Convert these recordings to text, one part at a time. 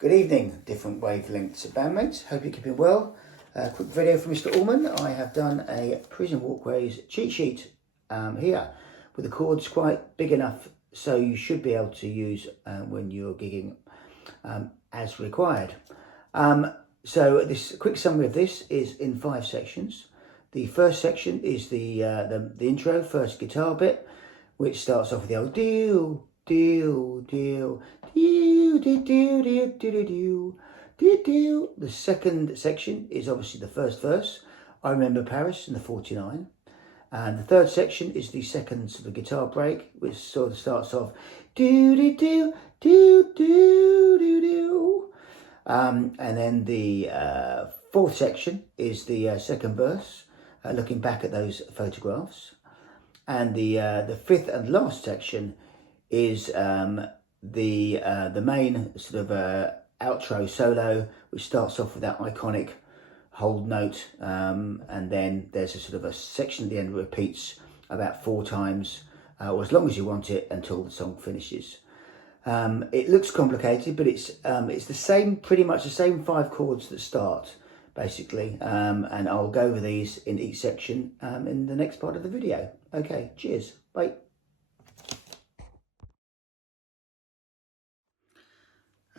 Good evening, different wavelengths of bandmates. Hope you're keeping well. Quick video from Mr. Allman. I have done a Parisienne Walkways cheat sheet here with the chords quite big enough so you should be able to use when you're gigging as required. So this quick summary of this is in 5 sections. The first section is the intro, first guitar bit, which starts off with the old deal, deal, deal, deal, deal, deal, deal, deal, deal, deal, deal. The second section is obviously the first verse, I Remember Paris, in the 49. And the third section is the second sort of guitar break, which sort of starts off do do do do do do do. And then the fourth section is the second verse, looking back at those photographs. And the fifth and last section is the main sort of outro solo, which starts off with that iconic hold note, and then there's a sort of a section at the end that repeats about 4 times, or as long as you want it, until the song finishes. It looks complicated, but it's the same, pretty much the same 5 chords that start, basically, and I'll go over these in each section in the next part of the video. Okay, cheers, bye.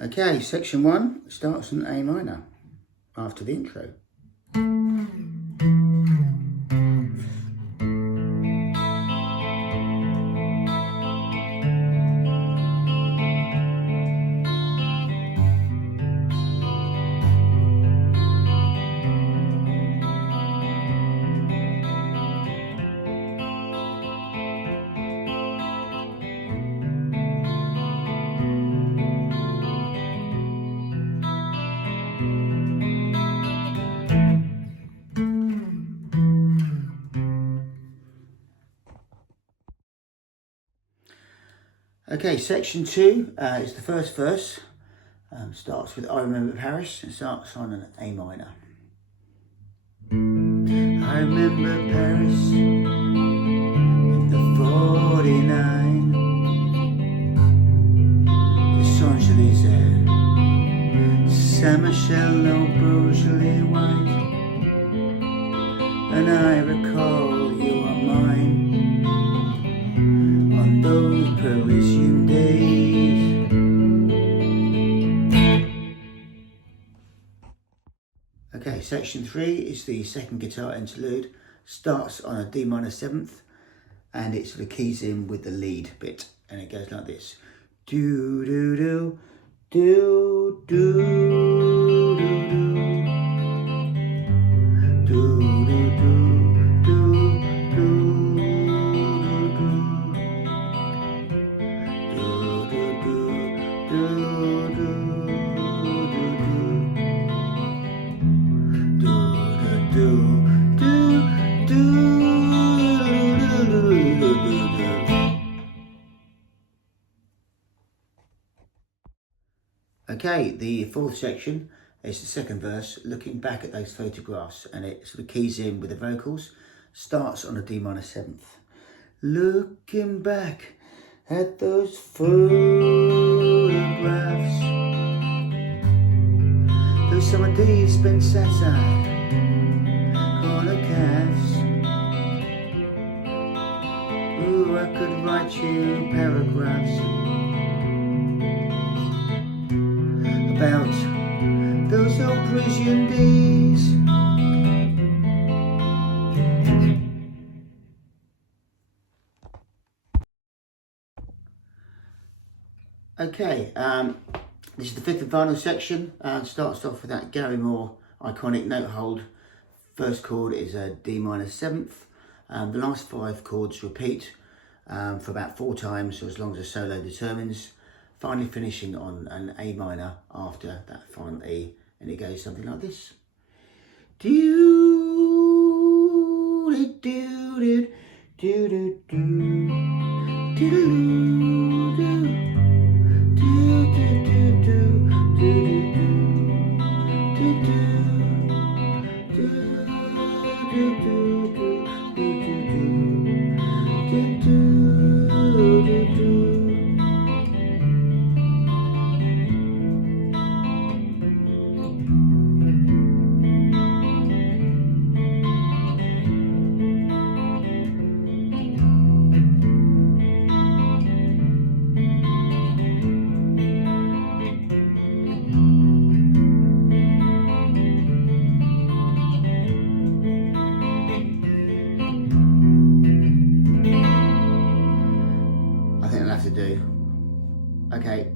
Okay, section 1 starts in A minor after the intro. Okay, section 2 is the first verse. Starts with I Remember Paris and starts on an A minor. I remember Paris in the 49, the Champs-Élysées, Saint-Michel, no Beaujolais white, and I recall you are mine on those Parisian days. Okay, section 3 is the second guitar interlude. Starts on a D minor 7th, and it sort of keys in with the lead bit, and it goes like this: do do do do do do do do do do. Okay, the fourth section is the second verse, looking back at those photographs, and it sort of keys in with the vocals. Starts on a D minor 7th. Looking back at those photographs, those summer days spent satisfied, corner calves. Ooh, I could write you paragraphs about those old Parisian days. Okay, this is the fifth and final section. Starts off with that Gary Moore iconic note hold. First chord is a D minor 7th. The last 5 chords repeat for about 4 times, or as long as the solo determines. Finally finishing on an A minor after that final E, and it goes something like this. Do do do do do do do do to do. Okay,